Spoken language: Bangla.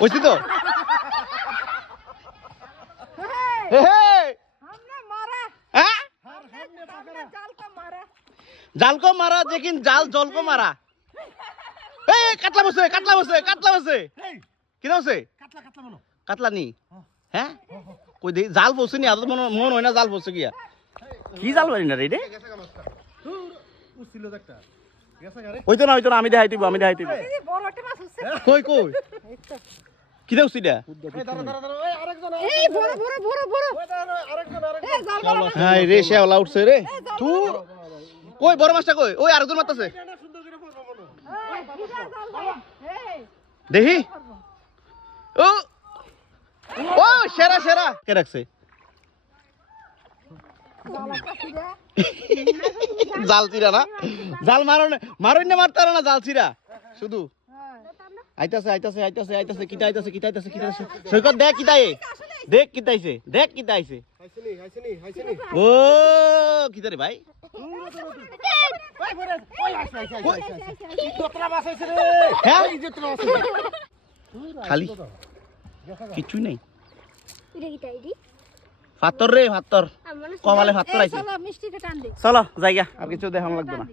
ওইছি তো জাল কো মারা लेकिन জাল জল কো মারা কাটলা বসে কি বসে কাটলা নি হ্যাঁ কই দে জাল বসে নি আদর মন হয় না জাল বসে গিয়া কি জাল বানি না রে ওই তো না আমি দেখাই দিব কই কি দেউছি দা হাই রে শেওলা উঠছে রে তুই কই বড় মাছটা কই ওই আরেকজন মারতাছে দেখি ও ও সেরা কে রাখছে জাল চিরা না জাল মারো না মারতারা না জাল চিরা শুধু আইতাছে কিতাইতাছে সৈকত দেখ কিতাইছে ও কিতারে ভাই খালি কিছু নেই ফাতর কমালে ফাতর আইছে চলো জায়গা আর কিছু দেখানো লাগবে না।